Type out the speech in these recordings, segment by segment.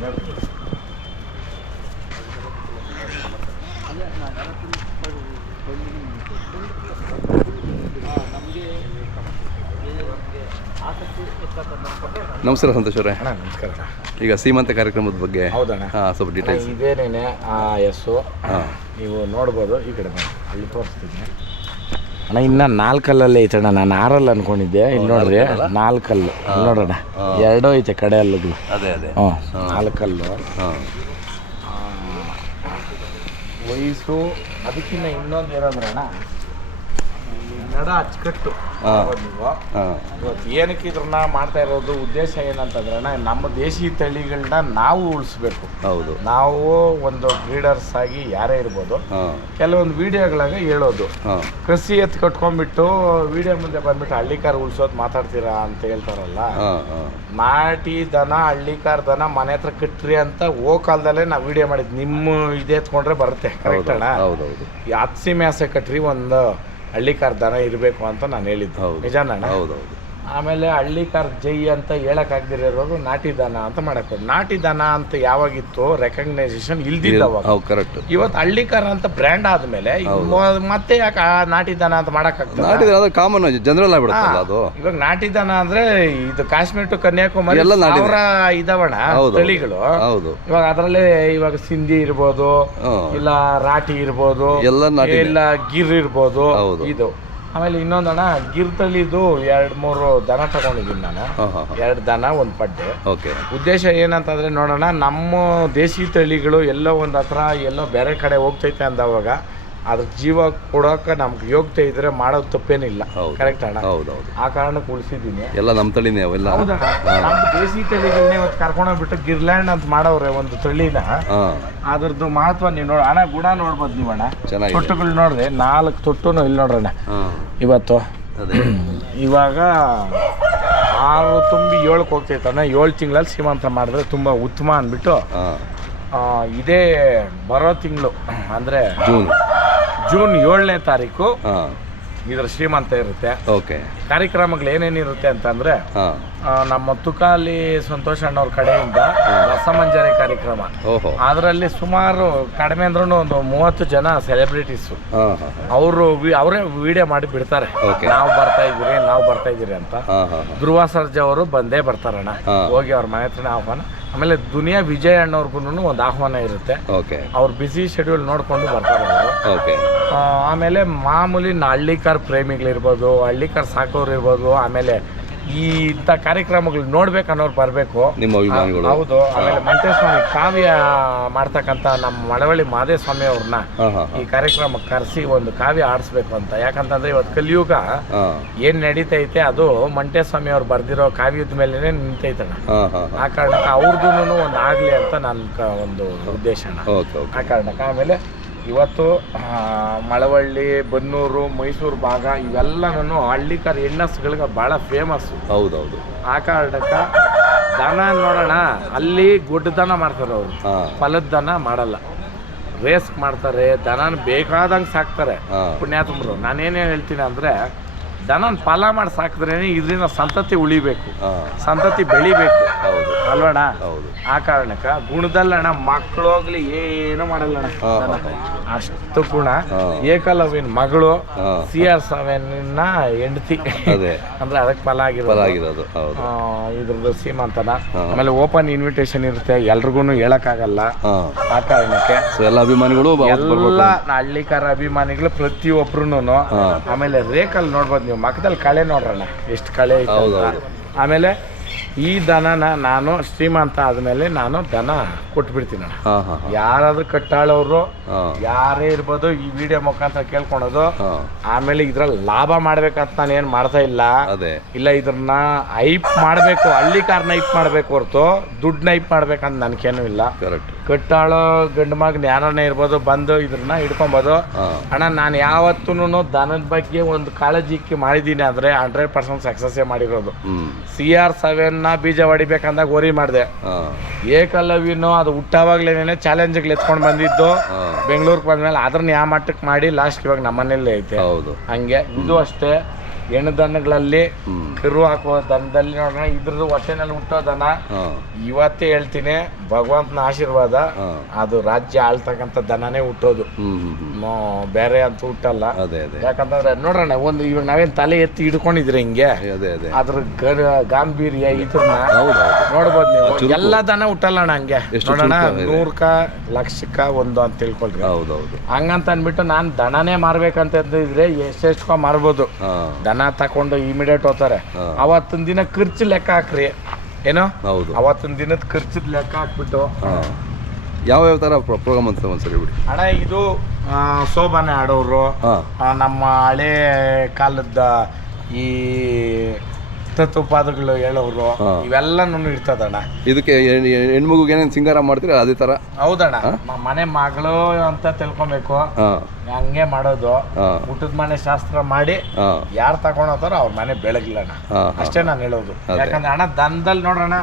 ನಮಸ್ಕಾರ ಸಂತೋಷ್ ಅವರೇ. ನಮಸ್ಕಾರ. ಈಗ ಸೀಮಂತ ಕಾರ್ಯಕ್ರಮದ ಬಗ್ಗೆ ಹೌದಣ್ಣ ಸ್ವಲ್ಪ ಡೀಟೇಲ್ಸ್. ಇದೇನೇನೆ ಎಸ್ಸು ನೀವು ನೋಡ್ಬೋದು. ಈ ಕಡೆ ಬನ್ನಿ, ಅಲ್ಲಿ ತೋರಿಸ್ತೀನಿ ಅಣ್ಣ. ಇನ್ನು 4 ಕಲ್ಲಲ್ಲೇ ಐತಣ್ಣ. ನಾನು 6 ಅನ್ಕೊಂಡಿದ್ದೆ. ಇಲ್ಲಿ ನೋಡ್ರಿ 4 ಕಲ್ಲು ನೋಡೋಣ. 2 ಐತೆ ಕಡೆ ಅಲ್ಲುಗಳು. ಅದೇ ಅದೇ 4 ಕಲ್ಲು. ವಯಸ್ಸು ಅದಕ್ಕಿಂತ ಇನ್ನೊಂದು ಏನಂದ್ರೆ ಅಣ್ಣ, ನಡ ಅಚ್ಚುಕಟ್ಟು. ನೀವು ಇವತ್ತು ಏನಕ್ಕೆ ಇದ್ರನ್ನ ಮಾಡ್ತಾ ಇರೋದು ಉದ್ದೇಶ ಏನಂತಂದ್ರೆ ಅಣ್ಣ, ನಮ್ಮ ದೇಶಿ ತಳಿಗಳನ್ನ ನಾವು ಉಳಿಸ್ಬೇಕು. ಹೌದು. ನಾವು ಒಂದು ಬ್ರೀಡರ್ಸ್ ಆಗಿ ಯಾರೇ ಇರ್ಬೋದು, ಕೆಲವೊಂದು ವಿಡಿಯೋಗಳಾಗ ಹೇಳೋದು, ಕಸಿ ಎತ್ತು ಕಟ್ಕೊಂಡ್ಬಿಟ್ಟು ವಿಡಿಯೋ ಮುಂದೆ ಬಂದ್ಬಿಟ್ಟು ಹಳ್ಳಿಕಾರ್ ಉಳಿಸೋದು ಮಾತಾಡ್ತೀರಾ ಅಂತ ಹೇಳ್ತಾರಲ್ಲ. ನಾಟಿ ದನ ಹಳ್ಳಿಕಾರ್ ದನ ಮನೆ ಹತ್ರ ಕಟ್ರಿ ಅಂತ ಓ ಕಾಲದಲ್ಲೇ ನಾವು ವಿಡಿಯೋ ಮಾಡಿದ್ವಿ. ನಿಮ್ಮ ಇದೇ ಎತ್ಕೊಂಡ್ರೆ ಬರುತ್ತೆ. ಕರೆಕ್ಟ್ ಅಣ್ಣ? ಈ ಹತ್ಸಿ ಮ್ಯಾಸೆ ಕಟ್ರಿ ಒಂದು ಹಳ್ಳಿಕಾರ್ ದನ ಇರಬೇಕು ಅಂತ ನಾನು ಹೇಳಿದ್ದು. ನಿಜಾನ? ಹೌದೌದು. ಆಮೇಲೆ ಹಳ್ಳಿಕಾರ್ ಜೈ ಅಂತ ಹೇಳಕ್ಕಾಗದಿರೋರು ನಾಟಿ ದನ ಅಂತ ಮಾಡಕ್ಕೆ. ನಾಟಿ ದನ ಅಂತ ಯಾವಾಗಿತ್ತು ರೆಕಗ್ನೈಸೇಷನ್ ಇಲ್ದಿದ್ದವಾಗ. ಕರೆಕ್ಟ್. ಇವತ್ತು ಹಳ್ಳಿಕಾರ್ ಅಂತ ಬ್ರ್ಯಾಂಡ್ ಆದ್ಮೇಲೆ ಮತ್ತೆ ಯಾಕೆ ನಾಟಿ ದನ ಅಂತ ಮಾಡಕ್ಕಾಗ್ತದೆ? ನಾಟಿ ದನ ಕಾಮನ್ ಜನರಲ್ ಆಗ್ಬಿಡುತ್ತೆ ಅದು. ಇವಾಗ ನಾಟಿ ದನ ಅಂದ್ರೆ ಇದು ಕಾಶ್ಮೀರ ಟು ಕನ್ಯಾಕುಮಾರಿ ಇದಾವಣ ತಳಿಗಳು. ಹೌದು. ಇವಾಗ ಅದರಲ್ಲೇ ಇವಾಗ ಸಿಂಧಿ ಇರ್ಬೋದು, ಇಲ್ಲ ರಾಟಿ ಇರ್ಬೋದು, ಇಲ್ಲ ಗಿರ್ ಇರ್ಬೋದು. ಇದು ಆಮೇಲೆ ಇನ್ನೊಂದಣ್ಣ, ಗಿರ್ ತಳಿದು 2-3 ದನ ತಗೊಂಡಿದ್ದೀನಿ ನಾನು. 2 ದನ 1 ಪಡ್ಡೆ. ಉದ್ದೇಶ ಏನಂತಂದ್ರೆ ನೋಡೋಣ, ನಮ್ಮ ದೇಶಿ ತಳಿಗಳು ಎಲ್ಲೋ ಒಂದು ಹತ್ರ ಎಲ್ಲೋ ಬೇರೆ ಕಡೆ ಹೋಗ್ತೈತೆ ಅಂದವಾಗ ಅದ್ರ ಜೀವ ಕೊಡೋಕೆ ನಮ್ಗೆ ಯೋಗ್ಯತೆ ಇದ್ರೆ ಮಾಡೋದು ತಪ್ಪೇನಿಲ್ಲ. ಕರೆಕ್ಟ್ ಅಣ್ಣ? ಹೌದೌದು. ಆ ಕಾರಣಕ್ಕೆ ಉಳಿಸಿದ್ದೀನಿ. ಎಲ್ಲ ನಮ್ಮ ತಳಿನೇ ಅವೆಲ್ಲ. ಹೌದಣ್ಣ. ನಮ್ಮ ದೇಶಿ ತಳಿಗಳನ್ನೇ ಇವತ್ತು ಕರ್ಕೊಂಡೋಗ್ಬಿಟ್ಟು ಗಿರ್ಲ್ಯಾಂಡ್ ಅಂತ ಮಾಡವ್ರೆ ಒಂದು ತಳಿನ. ಅದ್ರದ್ದು ಮಹತ್ವ ನೀವು ನೋಡಿ ಅಣ್ಣ. ಗುಣ ನೋಡ್ಬೋದು ನೀವು ಅಣ್ಣ. ತೊಟ್ಟುಗಳು ನೋಡ್ರಿ, 4 ತೊಟ್ಟುನು ಇಲ್ಲಿ ನೋಡ್ರಣ್ಣ. ಇವತ್ತು ಇವಾಗ 6 ತುಂಬಿ 7ಕ್ಕೆ ಹೋಗ್ತೈತಣ್ಣ. 7 ತಿಂಗಳಲ್ಲಿ ಸೀಮಂತ ಮಾಡಿದ್ರೆ ತುಂಬ ಉತ್ತಮ ಅಂದ್ಬಿಟ್ಟು ಇದೇ ಬರೋ ತಿಂಗಳು ಅಂದರೆ ಜೂನ್ 7ನೇ ತಾರೀಕು ಇದರ ಶ್ರೀಮಂತ ಇರುತ್ತೆ. ಕಾರ್ಯಕ್ರಮಗಳು ಏನೇನಿರುತ್ತೆ ಅಂತಂದ್ರೆ, ನಮ್ಮ ತುಕಾಲಿ ಸಂತೋಷ್ ಅಣ್ಣವ್ರ ಕಡೆಯಿಂದ ರಸಮಂಜರಿ ಕಾರ್ಯಕ್ರಮ. ಅದರಲ್ಲಿ ಸುಮಾರು ಕಡಿಮೆ ಅಂದ್ರೂ ಒಂದು 30 ಜನ ಸೆಲೆಬ್ರಿಟೀಸು ಅವರೇ ವಿಡಿಯೋ ಮಾಡಿ ಬಿಡ್ತಾರೆ. ನಾವು ಬರ್ತಾ ಇದ್ದೀರಿ ಅಂತ. ಧ್ರುವ ಸರ್ಜಾ ಅವರು ಬಂದೇ ಬರ್ತಾರಣ್ಣ. ಹೋಗಿ ಅವ್ರ ಮನೆ ಹತ್ರನೇ ಆಹ್ವಾನ. ಆಮೇಲೆ ದುನಿಯಾ ವಿಜಯ್ ಅಣ್ಣವ್ರಿಗೂ ಒಂದು ಆಹ್ವಾನ ಇರುತ್ತೆ. ಅವ್ರ ಬಿಸಿ ಶೆಡ್ಯೂಲ್ ನೋಡ್ಕೊಂಡು ಬರ್ತಾರೆ ಅವರು. ಆಮೇಲೆ ಮಾಮೂಲಿ ಹಳ್ಳಿಕಾರ್ ಪ್ರೇಮಿಗಳಿರ್ಬೋದು, ಹಳ್ಳಿಕಾರ್ ಸಾಕೋರು ಇರ್ಬೋದು, ಆಮೇಲೆ ಈ ಇಂಥ ಕಾರ್ಯಕ್ರಮಗಳು ನೋಡ್ಬೇಕನ್ನೋರು ಬರಬೇಕು. ಹೌದು. ಆಮೇಲೆ ಮಂಟೇಸ್ವಾಮಿ ಕಾವ್ಯ ಮಾಡ್ತಕ್ಕಂಥ ನಮ್ಮ ಮಳವಳ್ಳಿ ಮಾದೇಸ್ವಾಮಿ ಅವ್ರನ್ನ ಈ ಕಾರ್ಯಕ್ರಮಕ್ಕೆ ಕರೆಸಿ ಒಂದು ಕಾವ್ಯ ಆಡಿಸ್ಬೇಕು ಅಂತ. ಯಾಕಂತಂದ್ರೆ ಇವತ್ತು ಕಲಿಯುಗ ಏನ್ ನಡೀತೈತೆ ಅದು ಮಂಟೇಸ್ವಾಮಿ ಅವ್ರು ಬರ್ದಿರೋ ಕಾವ್ಯದ ಮೇಲೆನೆ ನಿಂತೈತಣ್ಣ. ಆ ಕಾರಣಕ್ಕೆ ಅವ್ರದ್ದು ಒಂದು ಆಗ್ಲಿ ಅಂತ ನನ್ನ ಒಂದು ಉದ್ದೇಶ. ಆ ಕಾರಣಕ್ಕೆ ಆಮೇಲೆ ಇವತ್ತು ಮಳವಳ್ಳಿ, ಬನ್ನೂರು, ಮೈಸೂರು ಭಾಗ ಇವೆಲ್ಲನೂ ಹಳ್ಳಿಕಾರ್ ಹೆಣ್ಣಸುಗಳಿಗೆ ಭಾಳ ಫೇಮಸ್ಸು. ಹೌದೌದು. ಆ ಕಾರಣಕ್ಕೆ ದನ ನೋಡೋಣ, ಅಲ್ಲಿ ಗುಡ್ಡ ದನ ಮಾಡ್ತಾರೆ ಅವರು, ಫಲದ ದನ ಮಾಡಲ್ಲ. ರೇಸ್ ಮಾಡ್ತಾರೆ, ದನನ ಬೇಕಾದಂಗೆ ಸಾಕ್ತಾರೆ ಪುಣ್ಯಾತ್ಮರು. ನಾನೇನೇನು ಹೇಳ್ತೀನಿ ಅಂದರೆ, ದನನ ಫಲ ಮಾಡಿ ಸಾಕಿದ್ರೇ ಇದರಿಂದ ಸಂತತಿ ಉಳಿಬೇಕು, ಸಂತತಿ ಬೆಳಿಬೇಕು ಅಲ್ವಣ್ಣ? ಆ ಕಾರಣಕ್ಕೆ ಗುಣದಲ್ಲಣ್ಣ ಮಕ್ಕಳೋಗ್ಲಿ ಏನು ಮಾಡಲ್ಲಣ್ಣ. ಅಷ್ಟು ಗುಣ. ಏಕಲವ್ಯನ ಮಗಳು CR7 ಹೆಂಡತಿ ಅಂದ್ರೆ ಅದಕ್ಕೆ ಫಲ ಆಗಿರೋದು ಇದ್ರದ್ದು ಸೀಮಂತನ. ಆಮೇಲೆ ಓಪನ್ ಇನ್ವಿಟೇಷನ್ ಇರುತ್ತೆ, ಎಲ್ರಿಗೂ ಹೇಳಕ್ಕಾಗಲ್ಲ. ಆ ಕಾರಣಕ್ಕೆ ಎಲ್ಲ ಅಭಿಮಾನಿಗಳು, ಎಲ್ಲ ಹಳ್ಳಿಕಾರ ಅಭಿಮಾನಿಗಳು ಪ್ರತಿಯೊಬ್ರು. ಆಮೇಲೆ ರೇಕಲ್ಲಿ ನೋಡ್ಬೋದು ನೀವು, ಮಕ್ಕದಲ್ಲಿ ಕಳೆ ನೋಡ್ರಣ್ಣ ಎಷ್ಟು ಕಳೆ ಐತೆ. ಆಮೇಲೆ ಈ ದನನ ನಾನು ಶ್ರೀಮಂತ ಆದ್ಮೇಲೆ ನಾನು ದನ ಕೊಟ್ಬಿಡ್ತೀನಿ ಅಣ್ಣ. ಯಾರಾದ್ರೂ ಕಟ್ಟಾಳವ್ರು ಯಾರೇ ಇರ್ಬೋದು ಈ ವಿಡಿಯೋ ಮುಖಾಂತರ ಕೇಳ್ಕೊಳೋದು. ಆಮೇಲೆ ಇದ್ರಲ್ಲಿ ಲಾಭ ಮಾಡ್ಬೇಕಂತ ನಾನು ಏನ್ ಮಾಡ್ತಾ ಇಲ್ಲ. ಇದ್ರನ್ನ ಹೈಪ್ ಮಾಡ್ಬೇಕು, ಹಳ್ಳಿಕಾರನ ಹೈಪ್ ಮಾಡ್ಬೇಕು ಹೊರತು ದುಡ್ಡನ್ನ ಹೈಪ್ ಮಾಡ್ಬೇಕಂತ ನನ್ಗೇನು ಇಲ್ಲ. ಕಟ್ಟಾಳೋ ಗಂಡು ಮಗನ ಯಾರನ್ನೇ ಇರ್ಬೋದು, ಬಂದು ಇದ್ರನ್ನ ಹಿಡ್ಕೊಬೋದು. ಅಣ್ಣ ನಾನು ಯಾವತ್ತೂ ದನದ ಬಗ್ಗೆ ಒಂದು ಕಾಳಜಿ ಮಾಡಿದ್ದೀನಿ ಅಂದ್ರೆ 100% ಸಕ್ಸಸ್ಸೇ ಮಾಡಿರೋದು. CR7 ಬೀಜ ಹೊಡಿಬೇಕಂದಾಗ ಓರಿ ಮಾಡಿದೆ. ಏಕಲವ್ಯನು ಅದು ಹುಟ್ಟವಾಗ್ಲೇನೆ ಚಾಲೆಂಜ್ಗಳು ಎತ್ಕೊಂಡು ಬಂದಿದ್ದು. ಬೆಂಗಳೂರಿಗೆ ಬಂದ್ಮೇಲೆ ಅದ್ರನ್ನ ಯಾವ ಮಟ್ಟಕ್ಕೆ ಮಾಡಿ ಲಾಸ್ಟ್ ಇವಾಗ ನಮ್ಮನೇಲಿ ಐತೆ. ಹಂಗೆ ಇದು ಅಷ್ಟೇ. ಹೆಣ್ಣು ದನಗಳಲ್ಲಿ ಕರು ಹಾಕುವ ದನದಲ್ಲಿ ನೋಡೋಣ ಇದ್ರದ್ದು ಹೊಟ್ಟೆನಲ್ಲಿ ಹುಟ್ಟೋ ದನ ಇವತ್ತೇ ಹೇಳ್ತೀನಿ ಭಗವಂತನ ಆಶೀರ್ವಾದ ಅದು ರಾಜ್ಯ ಆಳ್ತಕ್ಕಂಥ ದನನೇ ಹುಟ್ಟೋದು, ಬೇರೆ ಅಂತ ಹುಟ್ಟಲ್ಲ. ಯಾಕಂತಂದ್ರೆ ನೋಡೋಣ ಒಂದು ಇವಾಗ ನಾವೇನ್ ತಲೆ ಎತ್ತಿ ಹಿಡ್ಕೊಂಡಿದ್ರೆ ಹಿಂಗೆ ಅದ್ರ ಗಾಂಭೀರ್ಯ ಇದನ್ನ ನೋಡ್ಬೋದು ನೀವು. ಎಲ್ಲ ದನ ಹುಟ್ಟಲ್ಲಣ್ಣ ಹಂಗೆ ನೋಡೋಣ, 100ಕ 1,00,000ಕ ಒಂದು ಅಂತ ತಿಳ್ಕೊಳ್ರಿ. ಹಂಗಂತ ಅಂದ್ಬಿಟ್ಟು ನಾನು ದನನೇ ಮಾರ್ಬೇಕಂತ ಇದ್ರೆ ಎಷ್ಟೆಷ್ಟು ಮಾರ್ಬೋದು. ದನ ತಕೊಂಡು ಇಮಿಡಿಯೇಟ್ ಹೋಗ್ತಾರೆ. ಅವತ್ತಿನ ದಿನ ಖರ್ಚು ಲೆಕ್ಕ ಹಾಕ್ರಿ, ಏನೋ ಅವತ್ತಿನ ದಿನದ ಖರ್ಚದ ಲೆಕ್ಕ ಹಾಕ್ಬಿಟ್ಟು ಯಾವ ತರ ಪ್ರೋಗ್ರಾಮ್ ಅಂತ ಒಂದ್ಸರಿ ಬಿಡಿ ಅಣ್ಣ. ಇದು ಶೋಭಾನೆ ಆಡೋರು, ನಮ್ಮ ಹಳೆ ಕಾಲದ ಈ ತತ್ವಪಾದಗಳು ಹೇಳೋರು, ಇವೆಲ್ಲನೂ ಇರ್ತದಣ್ಣ. ಇದಕ್ಕೆ ಹೆಣ್ಮಗುಗೆ ಏನೇನು ಸಿಂಗಾರ ಮಾಡ್ತೀರಾ ಅದೇ ತರ? ಹೌದಣ್ಣ, ಮನೆ ಮಗಳು ಅಂತ ತಿಳ್ಕೊಬೇಕು, ಹಂಗೆ ಮಾಡೋದು. ಊಟದ ಮನೆ ಶಾಸ್ತ್ರ ಮಾಡಿ ಯಾರು ತಗೊಂಡೋತಾರೋ ಅವ್ರ ಮನೆ ಬೆಳಗ್ಲಣ್ಣ, ಅಷ್ಟೇ ನಾನು ಹೇಳೋದು. ಯಾಕಂದ್ರೆ ಅಣ್ಣ ದನದಲ್ಲಿ ನೋಡ್ರಣ್ಣ,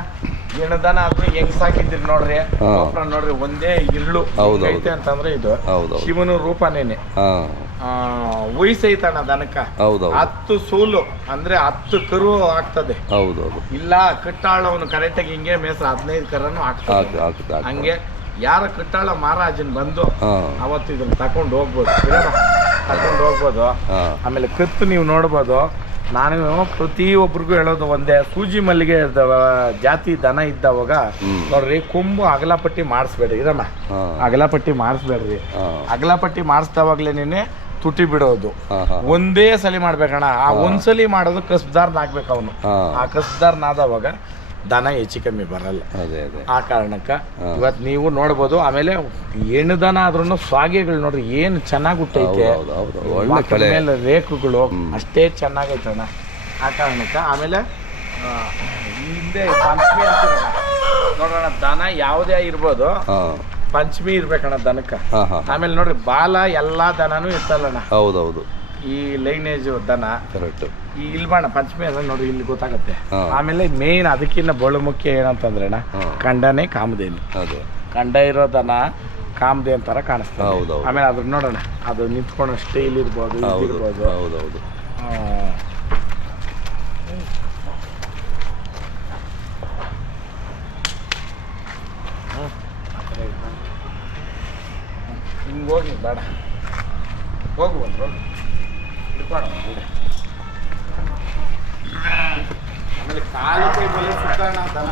ಹೆಣ್ಣು ದನ ಆದ್ರೂ ಹೆಂಗ್ ಸಾಕಿದ್ರಿ ನೋಡ್ರಿ, ನೋಡ್ರಿ ಒಂದೇ ಇರ್ಳು ಐತೆ ಅಂತಂದ್ರೆ ಇದು ಶಿವನ ರೂಪನೇನೆ. ವಯಸ್ಸೈತಣ್ಣ ದನಕ್ಕ 10 ಸೂಲು ಅಂದ್ರೆ 10 ಕರು ಆಗ್ತದೆ. ಇಲ್ಲ ಕಟ್ಟಾಳ ಅವನು ಕರೆಕ್ಟಾಗಿ ಹಿಂಗೆ ಮೇಸ 15 ಕರನು ಆಗ್ತದೆ. ಹಂಗೆ ಯಾರ ಕಟ್ಟಾಳ ಮಹಾರಾಜನ್ ಬಂದು ಅವತ್ತು ಇದನ್ನ ತಕೊಂಡು ಹೋಗ್ಬೋದು, ತಕೊಂಡು ಹೋಗ್ಬೋದು. ಆಮೇಲೆ ಕತ್ತು ನೀವು ನೋಡ್ಬೋದು. ನಾನು ಪ್ರತಿಯೊಬ್ಬರಿಗೂ ಹೇಳೋದು ಒಂದೇ, ಸೂಜಿ ಮಲ್ಲಿಗೆ ಜಾತಿ ದನ ಇದ್ದವಾಗ ನೋಡ್ರಿ, ಕೊಂಬು ಅಗಲಪಟ್ಟಿ ಮಾಡಿಸ್ಬೇಡ್ರಿ ಇರಮ್ಮ, ಅಗಲಪಟ್ಟಿ ಮಾಡಿಸ್ಬೇಡ್ರಿ. ಅಗಲಪಟ್ಟಿ ಮಾಡಿಸ್ದವಾಗ್ಲೇನೆ ತುಟಿ ಬಿಡೋದು. ಒಂದೇ ಸಲಿ ಮಾಡ್ಬೇಕಣ್ಣ. ಆ ಒಂದ್ಸಲಿ ಮಾಡೋದು ಕಸ್ಬ್ದಾರ್ನ ಆಗ್ಬೇಕು ಅವನು. ಆ ಕಸ್ಬ್ದಾರ್ನ ಆದವಾಗ ದನ ಹೆಚ್ಚು ಕಮ್ಮಿ ಬರಲ್ಲ. ಆ ಕಾರಣಕ್ಕ ಇವತ್ತು ನೀವು ನೋಡ್ಬೋದು. ಆಮೇಲೆ ಹೆಣ್ಣು ದನ ಆದ್ರೂ ಸ್ವಾಗೆಗಳು ನೋಡ್ರಿ ಏನು ಚೆನ್ನಾಗಿ ಹುಟ್ಟೈತೆ, ಮೇಲೆ ರೇಖುಗಳು ಅಷ್ಟೇ ಚೆನ್ನಾಗೈತಣ್ಣ. ಆ ಕಾರಣಕ್ಕ ಆಮೇಲೆ ಹಿಂದೆ ಪಂಚಮಿ ಅಂತೀರಣ್ಣ ನೋಡೋಣ, ದನ ಯಾವುದೇ ಇರ್ಬೋದು, ಪಂಚಮಿ ಇರ್ಬೇಕಣ್ಣ ದನಕ್ಕ. ಆಮೇಲೆ ನೋಡ್ರಿ ಬಾಲ ಎಲ್ಲಾ ದನನೂ ಇರ್ತಲ್ಲಣ್ಣ. ಹೌದೌದು, ಈ ಲೈನೇಜ್ ದನ ಕರೆಕ್ಟ್ ಈ ಇಲ್ಬಣ್ಣ ಪಂಚಮಿ ಅದ ನೋಡ್ರಿ, ಇಲ್ಲಿ ಗೊತ್ತಾಗತ್ತೆ. ಆಮೇಲೆ ಮೇನ್ ಅದಕ್ಕಿಂತ ಬಹಳ ಮುಖ್ಯ ಏನಂತಂದ್ರೆ ಅಣ್ಣ, ಕಂಡನೇ ಕಾಮಧೇನು. ಕಂಡ ಇರೋ ದನ ಕಾಮಧೇನ್ ತರ ಕಾಣಿಸ್ತದೆ. ಆಮೇಲೆ ಅದ್ರ ನೋಡೋಣ, ಅದು ನಿಂತ್ಕೊಂಡು ಸ್ಟೈಲ್ ಇರ್ಬೋದು, ಇರ್ಬೋದು. ಹಿಂಗೆ ಹೋಗಿ ಬೇಡ ಹೋಗು ಬಂದ್ರು ಆಮೇಲೆ ಕಾಲು ಕೈ ಬಲೆ ಸುತ್ತಣ್ಣ ದನ.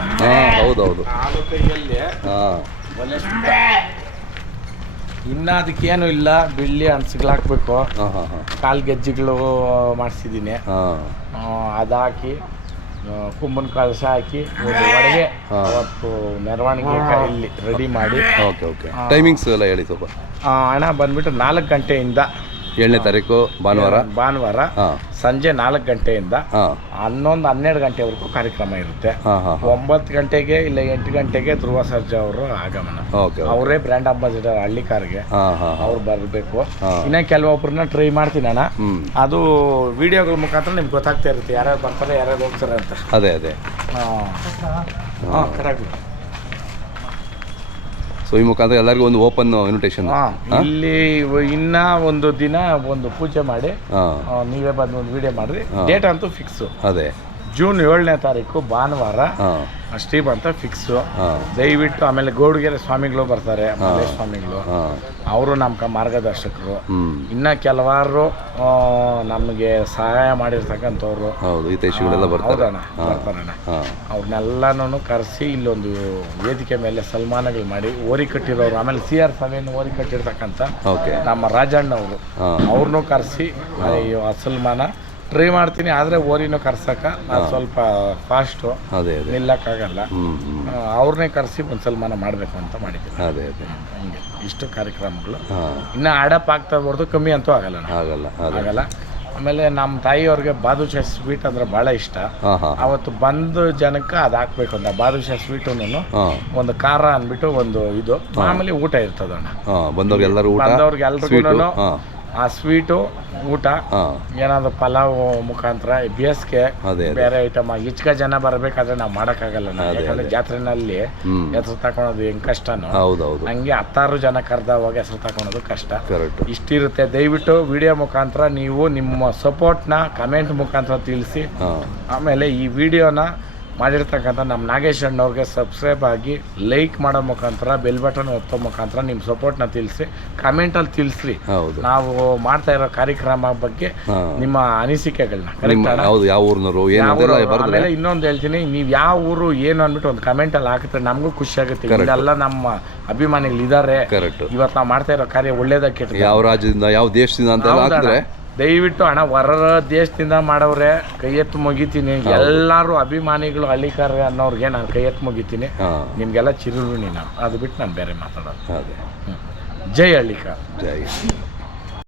ಹೌದೌದು, ಕಾಲು ಕೈಯಲ್ಲಿ ಬಲೆ ಸುತ್ತ. ಇನ್ನ ಅದಕ್ಕೇನು ಇಲ್ಲ, ಬೆಳ್ಳಿ ಅಣಸಿಗ್ಲಾಕ್ಬೇಕು. ಕಾಲು ಗೆಜ್ಜೆಗಳು ಮಾಡಿಸಿದ್ದೀನಿ, ಅದು ಹಾಕಿ ಕುಂಬನ ಕಳಶ ಹಾಕಿ ಒಂದು ಒಳಗೆ ಅವತ್ತು ಮೆರವಣಿಗೆ ಕೈಯಲ್ಲಿ ರೆಡಿ ಮಾಡಿ. ಟೈಮಿಂಗ್ಸ್ ಎಲ್ಲ ಹೇಳಿ ಸ್ವಲ್ಪ. ಹಣ ಬಂದ್ಬಿಟ್ಟು 4 ಗಂಟೆಯಿಂದ 7ನೇ ತಾರೀಕು ಭಾನುವಾರ ಸಂಜೆ 4 ಗಂಟೆಯಿಂದ 11-12 ಗಂಟೆವರೆಗೂ ಕಾರ್ಯಕ್ರಮ ಇರುತ್ತೆ. 9 ಗಂಟೆಗೆ ಇಲ್ಲ 8 ಗಂಟೆಗೆ ಧ್ರುವ ಸರ್ಜಾ ಅವರು ಆಗಮನ. ಅವರೇ ಬ್ರ್ಯಾಂಡ್ ಅಂಬಾಸಿಡರ್ ಹಳ್ಳಿ ಕಾರ್ಗೆ, ಅವ್ರು ಬರಬೇಕು. ಇನ್ನ ಕೆಲವೊಬ್ಬರನ್ನ ಟ್ರೈ ಮಾಡ್ತೀನಿ ಅಣ್ಣ, ಅದು ವಿಡಿಯೋಗಳ ಮುಖಾಂತರ ನಿಮ್ಗೆ ಗೊತ್ತಾಗ್ತಾ ಇರುತ್ತೆ ಯಾರ್ಯಾರು ಬರ್ತಾರೆ ಯಾರ್ಯಾರು ಹೋಗ್ತಾರೆ ಅಂತ. ಅದೇ ಕರೆಕ್ಟ್. ಸೊ ಈ ಮುಖಾಂತರ ಎಲ್ಲರಿಗೂ ಒಂದು ಓಪನ್ ಇನ್ವಿಟೇಷನ್. ಇಲ್ಲಿ ಇನ್ನ ಒಂದು ದಿನ ಒಂದು ಪೂಜೆ ಮಾಡಿ ನೀವೇ ಬಂದು ಒಂದು ವಿಡಿಯೋ ಮಾಡ್ರಿ. ಡೇಟ್ ಅಂತೂ ಫಿಕ್ಸ್, ಅದೇ ಜೂನ್ 7ನೇ ತಾರೀಕು ಭಾನುವಾರ ಶ್ರೀಮಂತ ಫಿಕ್ಸ್. ದಯವಿಟ್ಟು ಆಮೇಲೆ ಗೌಡಗೆರೆ ಸ್ವಾಮಿಗಳು ಬರ್ತಾರೆ, ಮಲ್ಲೇಶ್ ಸ್ವಾಮಿಗಳು, ಅವರು ನಮ್ಮ ಮಾರ್ಗದರ್ಶಕರು. ಇನ್ನ ಕೆಲವಾರು ನಮಗೆ ಸಹಾಯ ಮಾಡಿರ್ತಕ್ಕಂಥವ್ರು ಬರ್ತಾರಣ್ಣ. ಅವ್ರನ್ನೆಲ್ಲನೂ ಕರೆಸಿ ಇಲ್ಲೊಂದು ವೇದಿಕೆ ಮೇಲೆ ಸನ್ಮಾನಗಳು ಮಾಡಿ ಓರಿ ಕಟ್ಟಿರೋರು, ಆಮೇಲೆ CR7 ಓರಿ ಕಟ್ಟಿರ್ತಕ್ಕಂಥ ನಮ್ಮ ರಾಜಣ್ಣವರು, ಅವ್ರನ್ನೂ ಕರೆಸಿ ಸನ್ಮಾನ ಟ್ರೈ ಮಾಡ್ತೀನಿ. ಆದರೆ ಓರಿನೂ ಕರ್ಸಕ್ಕೆ ನಾನು ಸ್ವಲ್ಪ ಫಾಸ್ಟು, ನಿಲ್ಲಕ್ಕಾಗಲ್ಲ. ಅವ್ರನ್ನೇ ಕರೆಸಿ ಒಂದು ಸನ್ಮಾನ ಮಾಡಬೇಕು ಅಂತ ಮಾಡಿದ್ದೀನಿ. ಹಂಗೆ ಇಷ್ಟು ಕಾರ್ಯಕ್ರಮಗಳು. ಇನ್ನು ಆಡಪ್ ಆಗ್ತಾ ಬರ್ದು ಕಮ್ಮಿ ಅಂತೂ ಆಗಲ್ಲ. ಆಮೇಲೆ ನಮ್ಮ ತಾಯಿಯವ್ರಿಗೆ ಬಾದುಷಾ ಸ್ವೀಟ್ ಅಂದ್ರೆ ಭಾಳ ಇಷ್ಟ. ಅವತ್ತು ಬಂದು ಜನಕ್ಕೆ ಅದು ಹಾಕ್ಬೇಕು ಅಂತ ಬಾದುಷಾ ಸ್ವೀಟನ್ನು ಒಂದು ಖಾರ ಅಂದ್ಬಿಟ್ಟು ಒಂದು ಇದು ಮಾಮೂಲಿ ಊಟ ಇರ್ತದಣ್ಣ. ಬಂದವ್ರಿಗೆಲ್ಲರಿಗೂ ಆ ಸ್ವೀಟು ಊಟ ಹಾಂ ಏನಾದ್ರು ಪಲಾವ್ ಮುಖಾಂತರ ಬೇಸ್ಗೆ ಅದೇ ಬೇರೆ ಐಟಮ್ ಇಚ್ಕ ಜನ ಬರಬೇಕಾದ್ರೆ ನಾವು ಮಾಡೋಕ್ಕಾಗಲ್ಲ ಯಾಕಂದ್ರೆ ಜಾತ್ರೆನಲ್ಲಿ ಹೆಸರು ತಗೊಳೋದು ಹೆಂಗ್ ಕಷ್ಟನೋ ಹೌದೌದು ಹಂಗೆ 16 ಜನ ಕರೆದವಾಗ ಹೆಸರು ತಗೊಳೋದು ಕಷ್ಟ. ಕರೆಕ್ಟ್. ಇಷ್ಟಿರುತ್ತೆ. ದಯವಿಟ್ಟು ವಿಡಿಯೋ ಮುಖಾಂತರ ನೀವು ನಿಮ್ಮ ಸಪೋರ್ಟ್ನ ಕಮೆಂಟ್ ಮುಖಾಂತರ ತಿಳಿಸಿ. ಆಮೇಲೆ ಈ ವಿಡಿಯೋನ ಮಾಡಿರ್ತಕ್ಕಂಥ ನಮ್ಮ ನಾಗೇಶ್ ಅಣ್ಣವ್ರಿಗೆ ಸಬ್ಸ್ಕ್ರೈಬ್ ಆಗಿ ಲೈಕ್ ಮಾಡೋ ಮುಖಾಂತರ ಬೆಲ್ ಬಟನ್ ಒತ್ತೋ ಮುಖಾಂತರ ನಿಮ್ಮ ಸಪೋರ್ಟ್ನ ತಿಳಿಸಿ, ಕಮೆಂಟಲ್ಲಿ ತಿಳಿಸ್ರಿ. ನಾವು ಮಾಡ್ತಾ ಇರೋ ಕಾರ್ಯಕ್ರಮ ಬಗ್ಗೆ ನಿಮ್ಮ ಅನಿಸಿಕೆಗಳನ್ನ. ಹೌದು, ಯಾವ ಊರಿನವರು ಆಮೇಲೆ ಇನ್ನೊಂದು ಹೇಳ್ತೀನಿ, ನೀವು ಯಾವ ಊರು ಏನು ಅಂದ್ಬಿಟ್ಟು ಒಂದು ಕಮೆಂಟಲ್ಲಿ ಹಾಕಿದ್ರೆ ನಮಗೂ ಖುಷಿ ಆಗುತ್ತೆ. ಇಲ್ಲೆಲ್ಲ ನಮ್ಮ ಅಭಿಮಾನಿಗಳು ಇದ್ದಾರೆ, ಇವತ್ತು ನಾವು ಮಾಡ್ತಾ ಇರೋ ಕಾರ್ಯ ಒಳ್ಳೇದಕ್ಕೆ ಕೆಟ್ಟದ್ದು, ಯಾವ ರಾಜ್ಯದಿಂದ ಯಾವ ದೇಶದಿಂದ ಅಂತ ಹಾಕಿದ್ರೆ ದಯವಿಟ್ಟು ಹಣ ಹೊರ ದೇಶದಿಂದ ಮಾಡವ್ರೆ ಕೈ ಎತ್ತು ಮುಗಿತೀನಿ. ಎಲ್ಲರೂ ಅಭಿಮಾನಿಗಳು ಹಳ್ಳಿಕಾರ ಅನ್ನೋರಿಗೆ ನಾನು ಕೈ ಎತ್ತು ಮುಗಿತೀನಿ. ನಿಮಗೆಲ್ಲ ಚಿರುರುಣಿ ನಾನು, ಅದು ಬಿಟ್ಟು ನಾನು ಬೇರೆ ಮಾತಾಡೋದು. ಜೈ ಹಳ್ಳಿಕಾರ. ಜೈ.